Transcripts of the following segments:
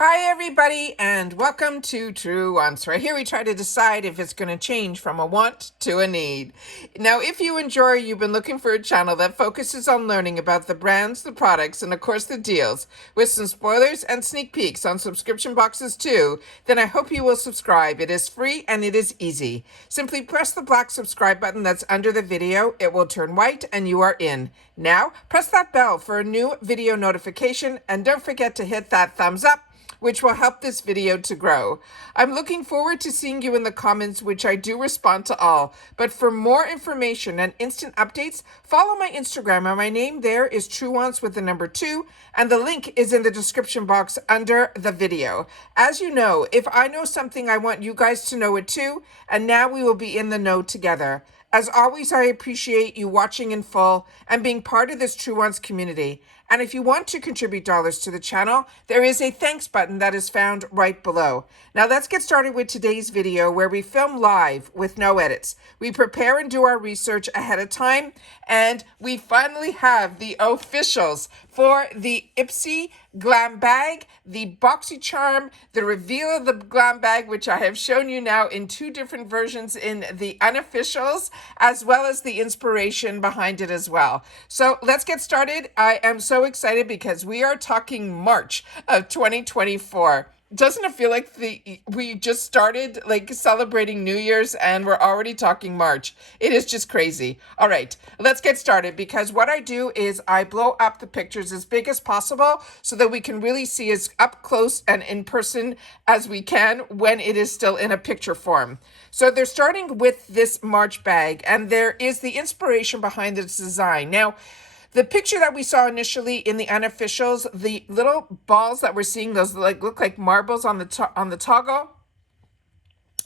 Hi everybody and welcome to Truewants. Right here we try to decide if it's going to change from a want to a need. Now if you enjoy, you've been looking for a channel that focuses on learning about the brands, the products, and of course the deals, with some spoilers and sneak peeks on subscription boxes too, then I hope you will subscribe. It is free and it is easy. Simply press the black subscribe button that's under the video. It will turn white and you are in. Now press that bell for a new video notification and don't forget to hit that thumbs up, which will help this video to grow. I'm looking forward to seeing you in the comments, which I do respond to all. But for more information and instant updates, follow my Instagram, and my name there is Truewants with the number 2, and the link is in the description box under the video. As you know, if I know something, I want you guys to know it too, and now we will be in the know together. As always, I appreciate you watching in full and being part of this Truewants community. And if you want to contribute dollars to the channel, there is a thanks button that is found right below. Now let's get started with today's video, where we film live with no edits. We prepare and do our research ahead of time, and we finally have the officials for the IPSY GlamBag, the Boxycharm, the reveal of the GlamBag, which I have shown you now in 2 different versions in the unofficials, as well as the inspiration behind it as well. So let's get started. I am so excited because we are talking March of 2024. Doesn't it feel like we just started like celebrating New Year's and we're already talking March? It is just crazy. All right, let's get started, because what I do is I blow up the pictures as big as possible so that we can really see as up close and in person as we can when it is still in a picture form. So they're starting with this March bag, and there is the inspiration behind this design. Now, the picture that we saw initially in the unofficials, the little balls that we're seeing, those look like marbles on the toggle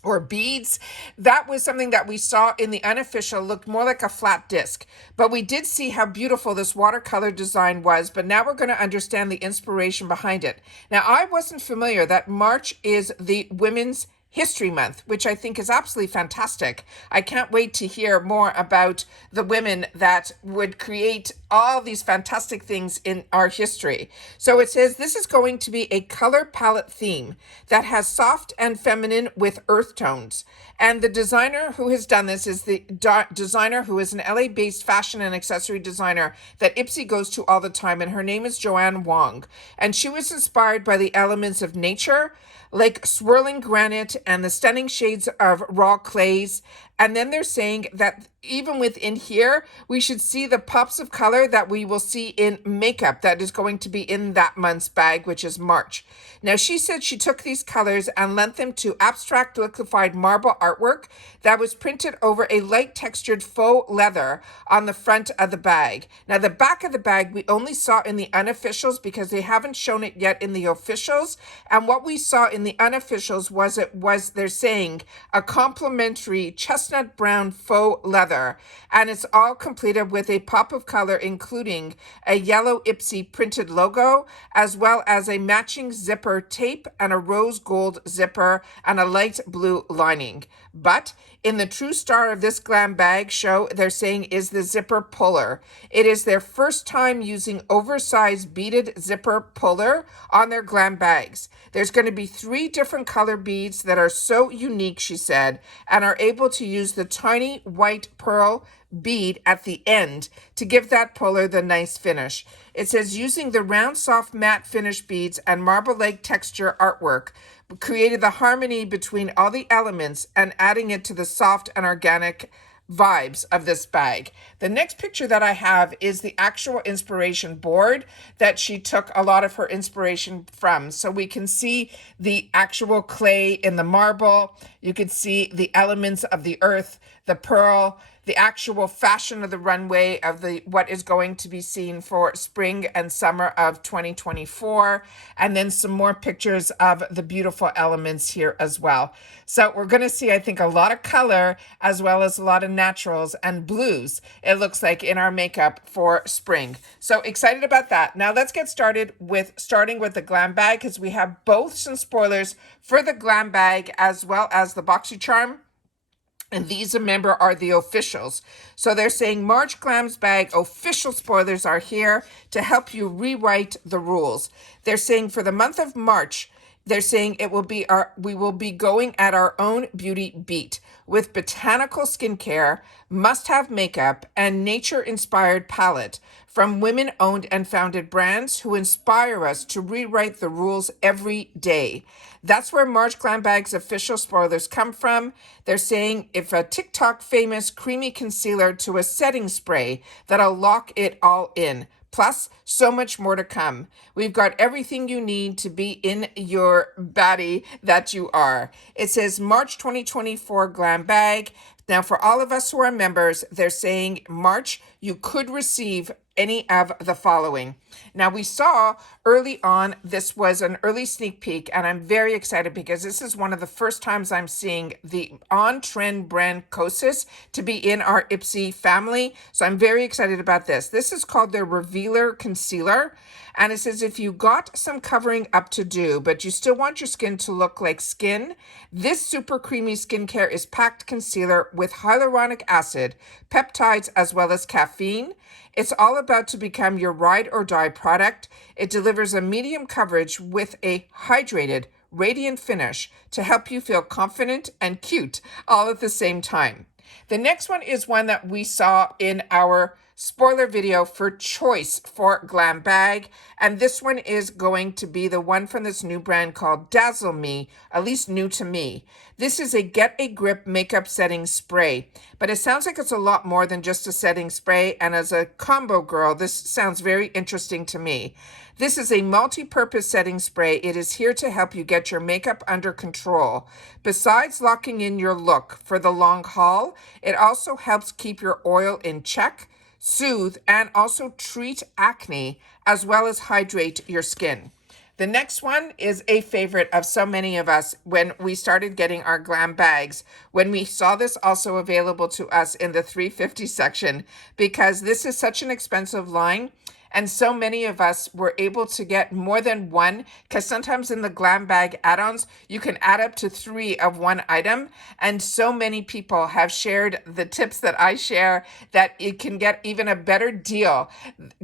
or beads, that was something that we saw in the unofficial, looked more like a flat disc. But we did see how beautiful this watercolor design was, but now we're going to understand the inspiration behind it. Now, I wasn't familiar that March is the Women's History Month, which I think is absolutely fantastic. I can't wait to hear more about the women that would create all these fantastic things in our history. So it says this is going to be a color palette theme that has soft and feminine with earth tones. And the designer who has done this is the designer who is an LA-based fashion and accessory designer that IPSY goes to all the time, and her name is Joanne Wong. And she was inspired by the elements of nature, like swirling granite and the stunning shades of raw clays. And then they're saying that even within here, we should see the pops of color that we will see in makeup that is going to be in that month's bag, which is March. Now, she said she took these colors and lent them to abstract liquefied marble artwork that was printed over a light textured faux leather on the front of the bag. Now, the back of the bag we only saw in the unofficials because they haven't shown it yet in the officials. And what we saw in the unofficials was they're saying a complimentary chestnut brown faux leather, and it's all completed with a pop of color, including a yellow IPSY printed logo, as well as a matching zipper tape and a rose gold zipper and a light blue lining. But in the true star of this GlamBag show, they're saying, is the zipper puller. It is their first time using oversized beaded zipper puller on their GlamBags. There's going to be 3 different color beads that are so unique, she said, and are able to use the tiny white pearl bead at the end to give that puller the nice finish. It says using the round, soft, matte finish beads and marble-like texture artwork created the harmony between all the elements and adding it to the soft and organic vibes of this bag. The next picture that I have is the actual inspiration board that she took a lot of her inspiration from. So we can see the actual clay in the marble. You can see the elements of the earth, the pearl, the actual fashion of the runway of what is going to be seen for spring and summer of 2024, and then some more pictures of the beautiful elements here as well. So we're going to see, I think, a lot of color as well as a lot of naturals and blues, it looks like, in our makeup for spring. So excited about that. Now let's get started with the GlamBag, because we have both some spoilers for the GlamBag as well as the Boxycharm. And these, remember, are the officials. So they're saying March GlamBag official spoilers are here to help you rewrite the rules. They're saying for the month of March, They're saying we will be going at our own beauty beat with botanical skincare, must-have makeup, and nature-inspired palette from women-owned and founded brands who inspire us to rewrite the rules every day. That's where March GlamBag's official spoilers come from. They're saying if a TikTok famous creamy concealer to a setting spray that'll lock it all in. Plus, so much more to come. We've got everything you need to be in your baddie that you are. It says March 2024 Glam Bag. Now, for all of us who are members, they're saying March, you could receive any of the following. Now, we saw early on, this was an early sneak peek, and I'm very excited because this is one of the first times I'm seeing the on-trend brand Kosas to be in our IPSY family. So I'm very excited about this. This is called their Revealer Concealer. And it says if you got some covering up to do, but you still want your skin to look like skin, this super creamy skincare is packed concealer with hyaluronic acid, peptides, as well as caffeine. It's all about to become your ride or die product. It delivers a medium coverage with a hydrated, radiant finish to help you feel confident and cute all at the same time. The next one is one that we saw in our spoiler video for choice for Glam Bag, and this one is going to be the one from this new brand called Dazzle Me, at least new to me. This is a Get a Grip makeup setting spray, but it sounds like it's a lot more than just a setting spray, and as a combo girl, this sounds very interesting to me. This is a multi-purpose setting spray. It is here to help you get your makeup under control. Besides locking in your look for the long haul, it also helps keep your oil in check, soothe, and also treat acne, as well as hydrate your skin. The next one is a favorite of so many of us when we started getting our Glam Bags, when we saw this also available to us in the $350 section, because this is such an expensive line. And so many of us were able to get more than one, because sometimes in the Glam Bag add-ons, you can add up to 3 of one item. And so many people have shared the tips that I share that it can get even a better deal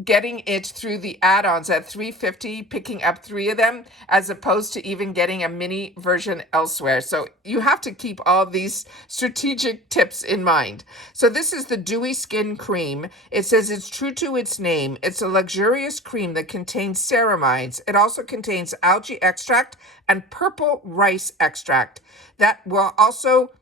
getting it through the add-ons at $350, picking up 3 of them, as opposed to even getting a mini version elsewhere. So you have to keep all these strategic tips in mind. So this is the Dewy Skin Cream. It says it's true to its name. It's a luxurious cream that contains ceramides. It also contains algae extract and purple rice extract that will also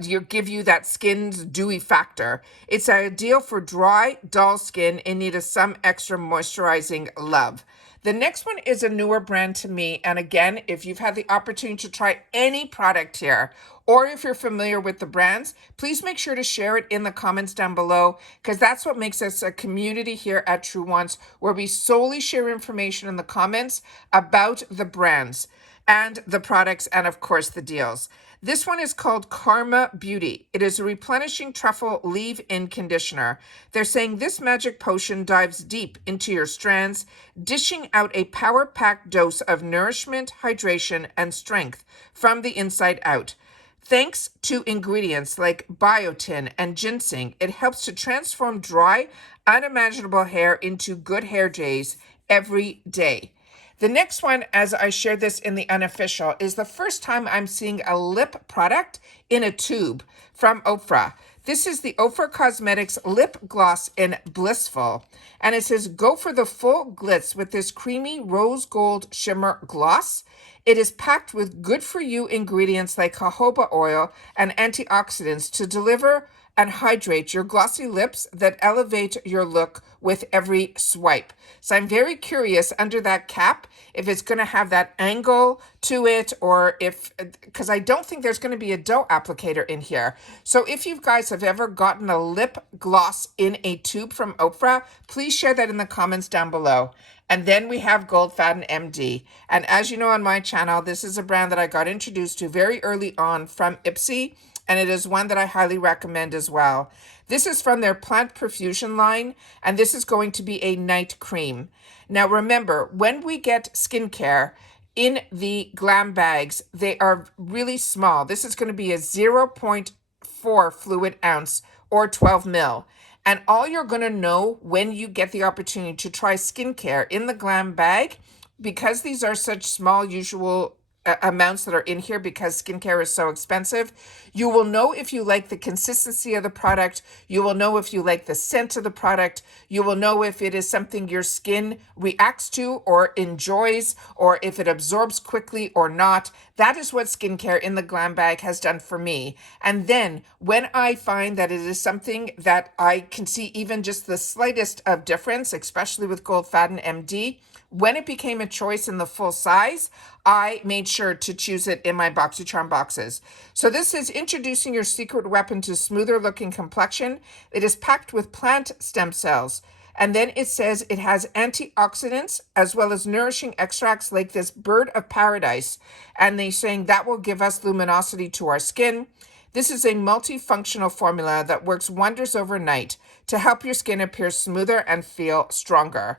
give you that skin's dewy factor. It's ideal for dry, dull skin in need of some extra moisturizing love. The next one is a newer brand to me. And again, if you've had the opportunity to try any product here, or if you're familiar with the brands, please make sure to share it in the comments down below, because that's what makes us a community here at Truewants, where we solely share information in the comments about the brands and the products and, of course, the deals. This one is called Karma Beauty. It is a replenishing truffle leave-in conditioner. They're saying this magic potion dives deep into your strands, dishing out a power-packed dose of nourishment, hydration, and strength from the inside out. Thanks to ingredients like biotin and ginseng, it helps to transform dry, unimaginable hair into good hair days every day. The next one, as I shared this in the unofficial, is the first time I'm seeing a lip product in a tube from Ofra. This is the Ofra Cosmetics Lip Gloss in Blissful. And it says, go for the full glitz with this creamy rose gold shimmer gloss. It is packed with good-for-you ingredients like jojoba oil and antioxidants to deliver and hydrate your glossy lips that elevate your look with every swipe. So I'm very curious under that cap if it's going to have that angle to it, or if, because I don't think there's going to be a dough applicator in here. So if you guys have ever gotten a lip gloss in a tube from Ofra, please share that in the comments down below. And then we have Gold Faden MD. And as you know on my channel, this is a brand that I got introduced to very early on from IPSY, and it is one that I highly recommend as well. This is from their Plant Perfusion line, and this is going to be a night cream. Now remember, when we get skincare in the Glam Bags, they are really small. This is going to be a 0.4 fluid ounce or 12 mil. And all you're going to know when you get the opportunity to try skincare in the Glam Bag because these are such small usual amounts that are in here, because skincare is so expensive, you will know if you like the consistency of the product. You will know if you like the scent of the product. You will know if it is something your skin reacts to or enjoys, or if it absorbs quickly or not. That is what skincare in the GlamBag has done for me. And then when I find that it is something that I can see even just the slightest of difference, especially with Goldfaden MD, when it became a choice in the full size, I made sure to choose it in my Boxycharm boxes. So this is introducing your secret weapon to smoother looking complexion. It is packed with plant stem cells. And then it says it has antioxidants as well as nourishing extracts like this bird of paradise. And they're saying that will give us luminosity to our skin. This is a multifunctional formula that works wonders overnight to help your skin appear smoother and feel stronger.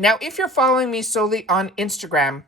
Now, if you're following me solely on Instagram,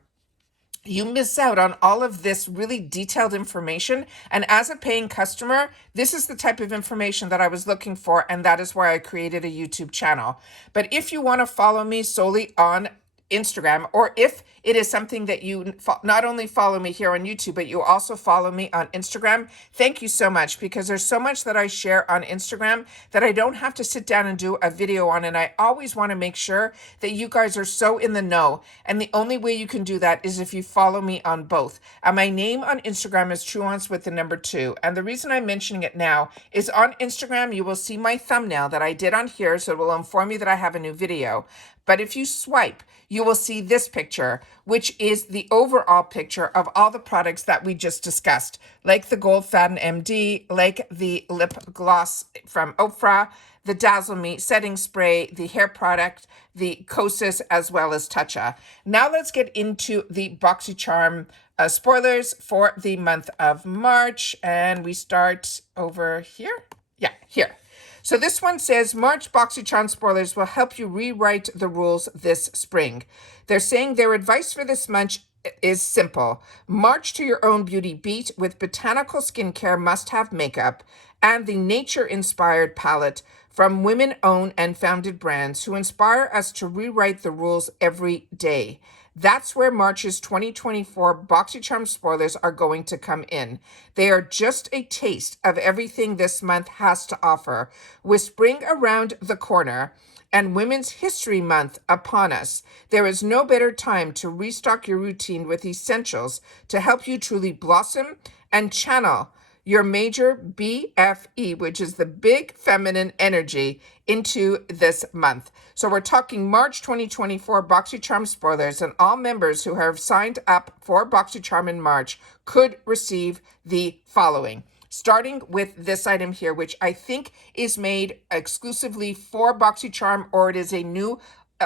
you miss out on all of this really detailed information. And as a paying customer, this is the type of information that I was looking for, and that is why I created a YouTube channel. But if you want to follow me solely on Instagram, or if it is something that you not only follow me here on YouTube, but you also follow me on Instagram, thank you so much, because there's so much that I share on Instagram that I don't have to sit down and do a video on. And I always want to make sure that you guys are so in the know. And the only way you can do that is if you follow me on both. And my name on Instagram is Truewants with the number 2. And the reason I'm mentioning it now is on Instagram, you will see my thumbnail that I did on here. So it will inform you that I have a new video. But if you swipe, you will see this picture, which is the overall picture of all the products that we just discussed, like the Goldfaden MD, like the lip gloss from Ofra, the Dazzle Me setting spray, the hair product, the Kosas, as well as Toucha. Now let's get into the Boxycharm spoilers for the month of March. And we start over here. Yeah, here. So this one says, March Boxycharm spoilers will help you rewrite the rules this spring. They're saying their advice for this month is simple. March to your own beauty beat with botanical skincare must-have makeup and the nature-inspired palette from women-owned and founded brands who inspire us to rewrite the rules every day. That's where March's 2024 Boxycharm spoilers are going to come in. They are just a taste of everything this month has to offer. With spring around the corner and Women's History Month upon us, there is no better time to restock your routine with essentials to help you truly blossom and channel your major BFE, which is the big feminine energy, into this month. So we're talking March 2024 Boxycharm spoilers, and all members who have signed up for Boxycharm in March could receive the following. Starting with this item here, which I think is made exclusively for Boxycharm, or it is a new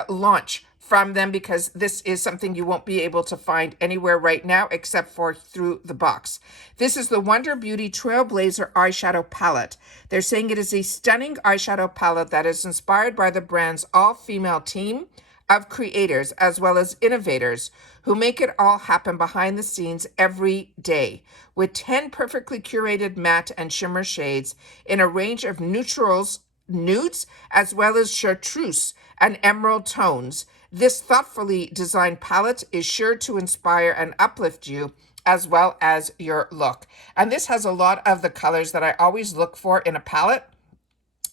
launch from them, because this is something you won't be able to find anywhere right now except for through the box. This is the Wonder Beauty Trailblazer eyeshadow palette. They're saying it is a stunning eyeshadow palette that is inspired by the brand's all-female team of creators as well as innovators who make it all happen behind the scenes every day, with 10 perfectly curated matte and shimmer shades in a range of neutrals, nudes, as well as chartreuse and emerald tones. This thoughtfully designed palette is sure to inspire and uplift you as well as your look. And this has a lot of the colors that I always look for in a palette.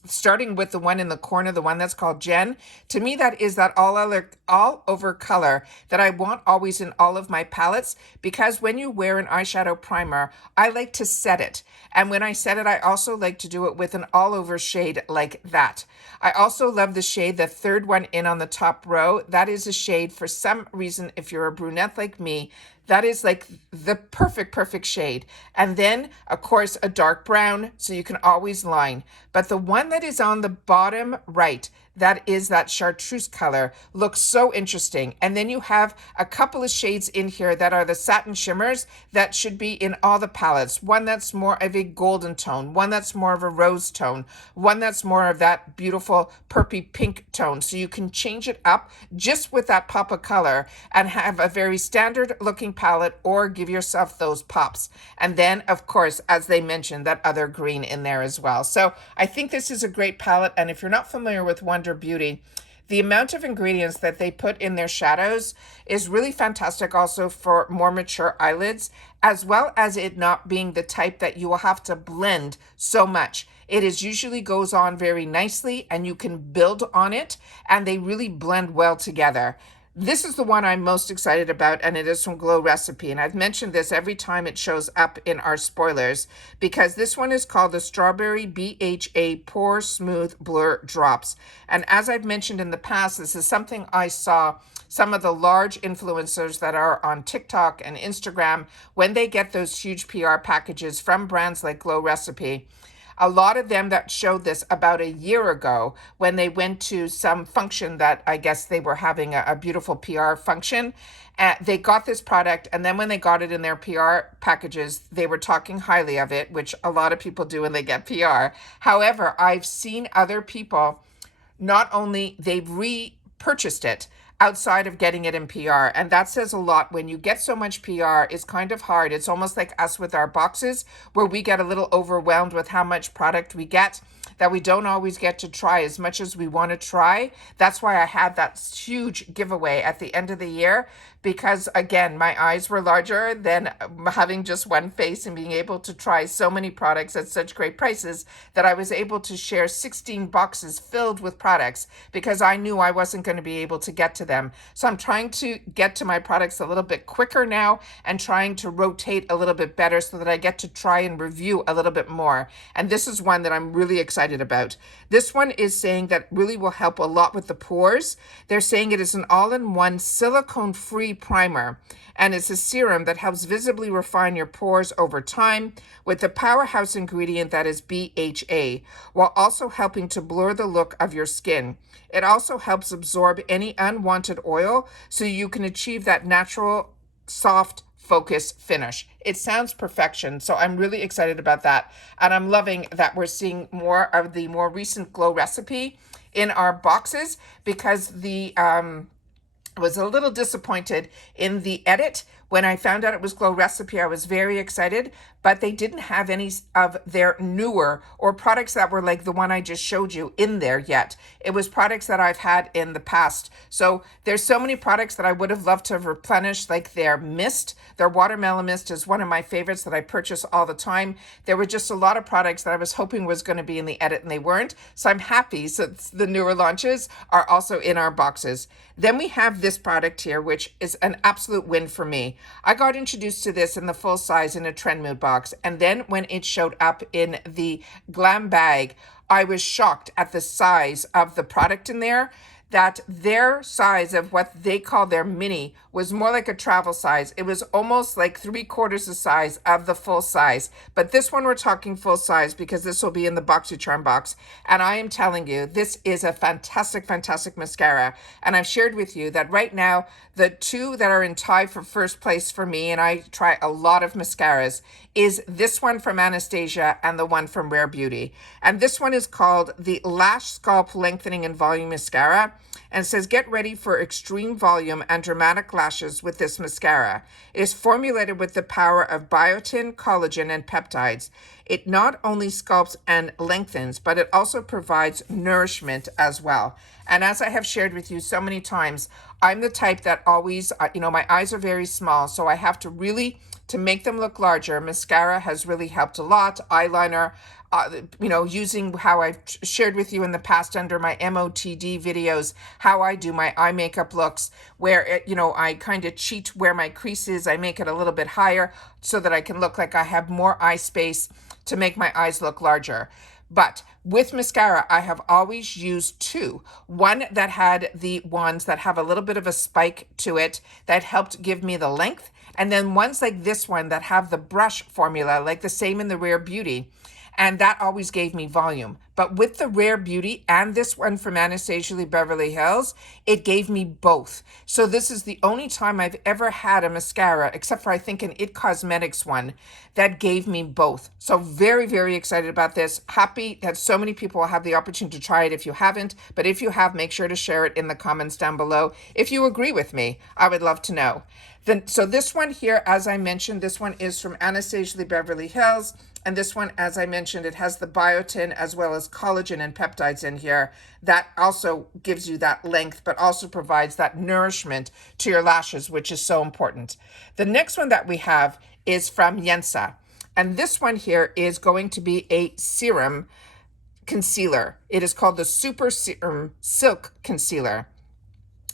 Starting with the one in the corner, the one that's called Jen. To me, that is that all over color that I want always in all of my palettes, because when you wear an eyeshadow primer, I like to set it. And when I set it, I also like to do it with an all over shade like that. I also love the shade, the third one in on the top row. That is a shade, for some reason, if you're a brunette like me, that is like the perfect shade. And then, of course, a dark brown, so you can always line. But the one that is on the bottom right, that is that chartreuse color, looks so interesting. And then you have a couple of shades in here that are the satin shimmers that should be in all the palettes. One that's more of a golden tone, one that's more of a rose tone, one that's more of that beautiful purpley pink tone. So you can change it up just with that pop of color and have a very standard looking palette, or give yourself those pops. And then, of course, as they mentioned, that other green in there as well. So I think this is a great palette. And if you're not familiar with Wonder Beauty, The amount of ingredients that they put in their shadows is really fantastic also for more mature eyelids, as well as it not being the type that you will have to blend so much. It is usually goes on very nicely and you can build on it, and they really blend well together. This is the one I'm most excited about, and it is from Glow Recipe. And I've mentioned this every time it shows up in our spoilers, because this one is called the Strawberry BHA Pore Smooth Blur Drops. And as I've mentioned in the past, this is something I saw some of the large influencers that are on TikTok and Instagram, when they get those huge PR packages from brands like Glow Recipe. A lot of them that showed this about a year ago when they went to some function that I guess they were having a beautiful PR function. They got this product, and then when they got it in their PR packages, they were talking highly of it, which a lot of people do when they get PR. However, I've seen other people, not only they've repurchased it outside of getting it in PR. And that says a lot. When you get so much PR, it's kind of hard. It's almost like us with our boxes, where we get a little overwhelmed with how much product we get, that we don't always get to try as much as we want to try. That's why I had that huge giveaway at the end of the year, because again, my eyes were larger than having just one face and being able to try so many products at such great prices, that I was able to share 16 boxes filled with products because I knew I wasn't going to be able to get to them. So I'm trying to get to my products a little bit quicker now and trying to rotate a little bit better so that I get to try and review a little bit more. And this is one that I'm really excited about. This one is saying that really will help a lot with the pores. They're saying it is an all-in-one silicone-free primer, and it's a serum that helps visibly refine your pores over time with the powerhouse ingredient that is BHA, while also helping to blur the look of your skin. It also helps absorb any unwanted oil so you can achieve that natural, soft, focus finish. It sounds perfection, so I'm really excited about that. And I'm loving that we're seeing more of the more recent Glow Recipe in our boxes, because the was a little disappointed in the edit. When I found out it was Glow Recipe, I was very excited, but they didn't have any of their newer or products that were like the one I just showed you in there yet. It was products that I've had in the past. So there's so many products that I would have loved to have replenished, like their mist. Their watermelon mist is one of my favorites that I purchase all the time. There were just a lot of products that I was hoping was going to be in the edit and they weren't. So I'm happy since the newer launches are also in our boxes. Then we have this product here, which is an absolute win for me. I got introduced to this in the full size in a Trend Mood box. And then when it showed up in the GlamBag, I was shocked at the size of the product in there, that their size of what they call their mini was more like a travel size. It was almost like 3/4 the size of the full size. But this one we're talking full size because this will be in the Boxycharm box. And I am telling you, this is a fantastic, fantastic mascara. And I've shared with you that right now, the two that are in tie for first place for me, and I try a lot of mascaras, is this one from Anastasia and the one from Rare Beauty. And this one is called the Lash Scalp Lengthening and Volume Mascara, and says, get ready for extreme volume and dramatic lashes with this mascara. It is formulated with the power of biotin, collagen, and peptides. It not only sculpts and lengthens, but it also provides nourishment as well. And as I have shared with you so many times, I'm the type that always, my eyes are very small, so I have to really, to make them look larger, mascara has really helped a lot. Eyeliner, using how I've shared with you in the past under my MOTD videos, how I do my eye makeup looks, where, I kind of cheat where my crease is. I make it a little bit higher so that I can look like I have more eye space to make my eyes look larger. But with mascara, I have always used two. One that had the ones that have a little bit of a spike to it that helped give me the length. And then ones like this one that have the brush formula, like the same in the Rare Beauty. And that always gave me volume. But with the Rare Beauty and this one from Anastasia Lee Beverly Hills, it gave me both. So this is the only time I've ever had a mascara, except for I think an IT Cosmetics one, that gave me both. So very, very excited about this. Happy that so many people will have the opportunity to try it if you haven't. But if you have, make sure to share it in the comments down below. If you agree with me, I would love to know. Then, so this one here, as I mentioned, this one is from Anastasia Beverly Hills. And this one, as I mentioned, it has the biotin as well as collagen and peptides in here. That also gives you that length, but also provides that nourishment to your lashes, which is so important. The next one that we have is from Yensa. And this one here is going to be a serum concealer. It is called the Super Serum Silk Concealer.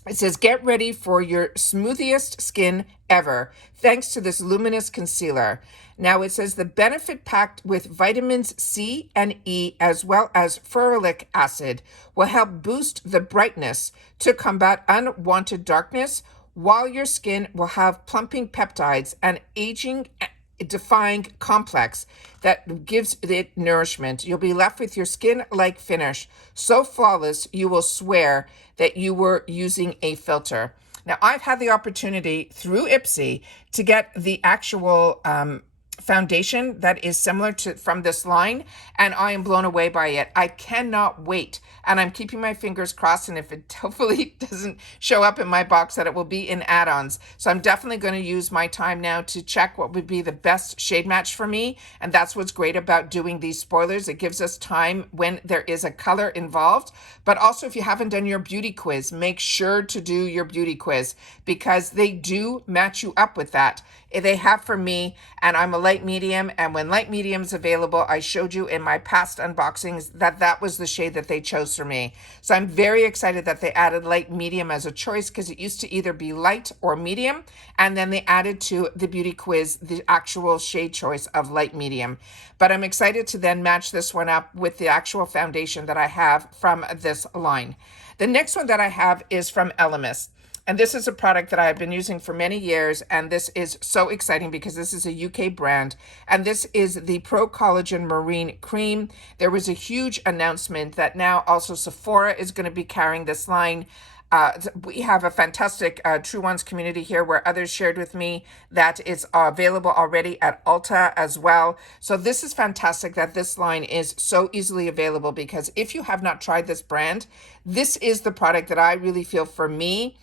It says, get ready for your smoothiest skin ever, thanks to this luminous concealer. Now it says the benefit packed with vitamins C and E as well as ferulic acid will help boost the brightness to combat unwanted darkness, while your skin will have plumping peptides and aging defying complex that gives it nourishment. You'll be left with your skin-like finish, so flawless you will swear that you were using a filter. Now, I've had the opportunity through IPSY to get the actual foundation that is similar to from this line, and I am blown away by it. I cannot wait, and I'm keeping my fingers crossed, and if it hopefully doesn't show up in my box, that it will be in add-ons. So I'm definitely going to use my time now to check what would be the best shade match for me, and that's what's great about doing these spoilers. It gives us time when there is a color involved. But also, if you haven't done your beauty quiz, make sure to do your beauty quiz, because they do match you up with that. They have for me, and I'm a light medium, and when light medium is available, I showed you in my past unboxings that that was the shade that they chose for me. So I'm very excited that they added light medium as a choice, because it used to either be light or medium, and then they added to the beauty quiz the actual shade choice of light medium. But I'm excited to then match this one up with the actual foundation that I have from this line. The next one that I have is from Elemis. And this is a product that I have been using for many years, and this is so exciting because this is a UK brand, and this is the Pro Collagen Marine Cream. There was a huge announcement that now also Sephora is going to be carrying this line. We have a fantastic Truewants community here where others shared with me that it's available already at Ulta as well. So this is fantastic that this line is so easily available, because if you have not tried this brand, this is the product that I really feel for me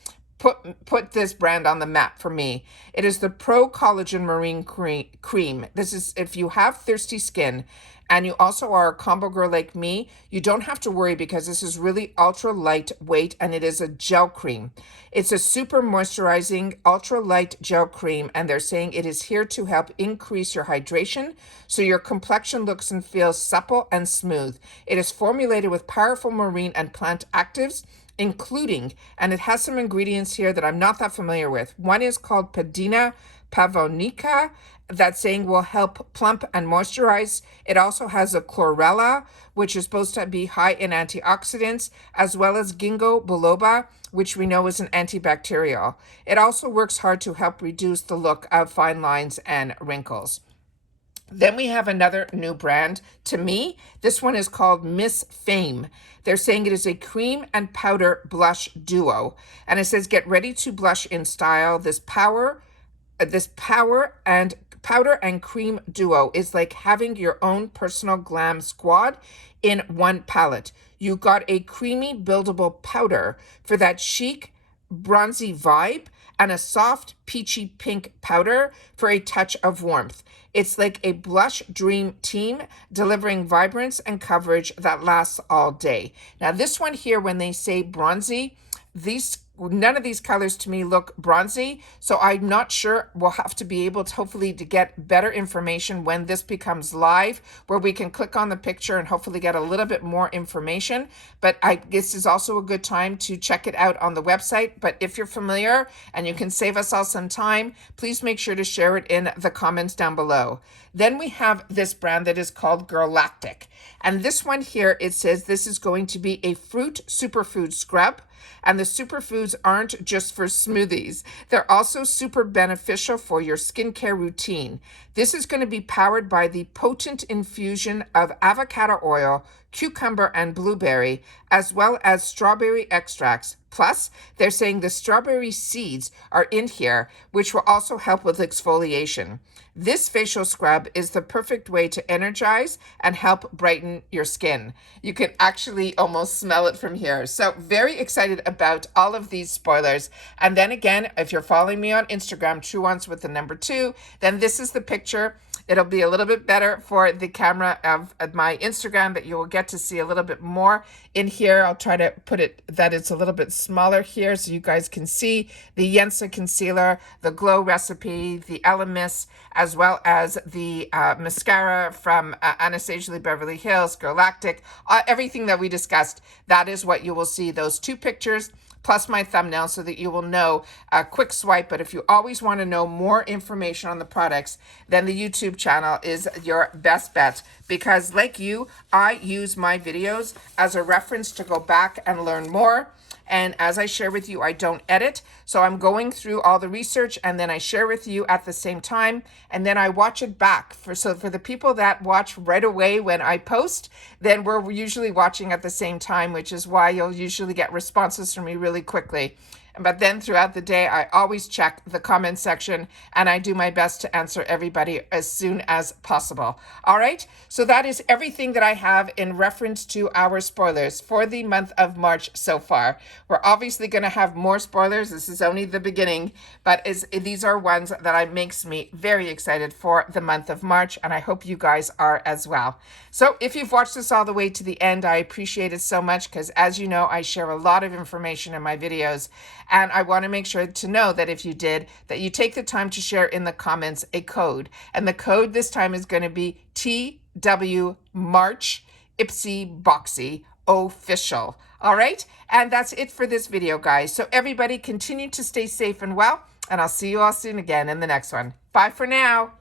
put this brand on the map for me. It is the Pro Collagen Marine Cream. This is if you have thirsty skin and you also are a combo girl like me, you don't have to worry, because this is really ultra lightweight and it is a gel cream. It's a super moisturizing ultra light gel cream, and they're saying it is here to help increase your hydration so your complexion looks and feels supple and smooth. It is formulated with powerful marine and plant actives, including, and it has some ingredients here that I'm not that familiar with. One is called Padina pavonica, that saying will help plump and moisturize. It also has a chlorella, which is supposed to be high in antioxidants, as well as ginkgo biloba, which we know is an antibacterial. It also works hard to help reduce the look of fine lines and wrinkles. Then we have another new brand. To me, this one is called Miss Fame. They're saying it is a cream and powder blush duo. And it says, get ready to blush in style. This powder and powder and cream duo is like having your own personal glam squad in one palette. You got a creamy buildable powder for that chic, bronzy vibe, and a soft peachy pink powder for a touch of warmth. It's like a blush dream team, delivering vibrance and coverage that lasts all day. Now this one here, when they say bronzy, none of these colors to me look bronzy, so I'm not sure. We'll have to be able to hopefully to get better information when this becomes live, where we can click on the picture and hopefully get a little bit more information. But this is also a good time to check it out on the website. But if you're familiar and you can save us all some time, please make sure to share it in the comments down below. Then we have this brand that is called Girlactic. And this one here, it says this is going to be a fruit superfood scrub. And the superfoods aren't just for smoothies. They're also super beneficial for your skincare routine. This is going to be powered by the potent infusion of avocado oil, cucumber and blueberry, as well as strawberry extracts. Plus, they're saying the strawberry seeds are in here, which will also help with exfoliation. This facial scrub is the perfect way to energize and help brighten your skin. You can actually almost smell it from here. So very excited about all of these spoilers. And then again, if you're following me on Instagram, Truewants with the number 2, then this is the picture. It'll be a little bit better for the camera of my Instagram, but you will get to see a little bit more in here. I'll try to put it that it's a little bit smaller here so you guys can see the Yensa concealer, the Glow recipe, the Elemis, as well as the mascara from Anastasia Beverly Hills, Galactic, everything that we discussed. That is what you will see, those 2 pictures plus my thumbnail, so that you will know a quick swipe. But if you always want to know more information on the products, then the YouTube channel is your best bet, because like you, I use my videos as a reference to go back and learn more. And as I share with you, I don't edit. So I'm going through all the research and then I share with you at the same time. And then I watch it back. So for the people that watch right away when I post, then we're usually watching at the same time, which is why you'll usually get responses from me really quickly. But then throughout the day, I always check the comment section and I do my best to answer everybody as soon as possible. All right. So that is everything that I have in reference to our spoilers for the month of March so far. We're obviously going to have more spoilers. This is only the beginning, but these are ones that makes me very excited for the month of March. And I hope you guys are as well. So if you've watched this all the way to the end, I appreciate it so much, because as you know, I share a lot of information in my videos. And I want to make sure to know that if you did, that you take the time to share in the comments a code. And the code this time is going to be TW March IPSY Boxy Official. All right. And that's it for this video, guys. So everybody continue to stay safe and well. And I'll see you all soon again in the next one. Bye for now.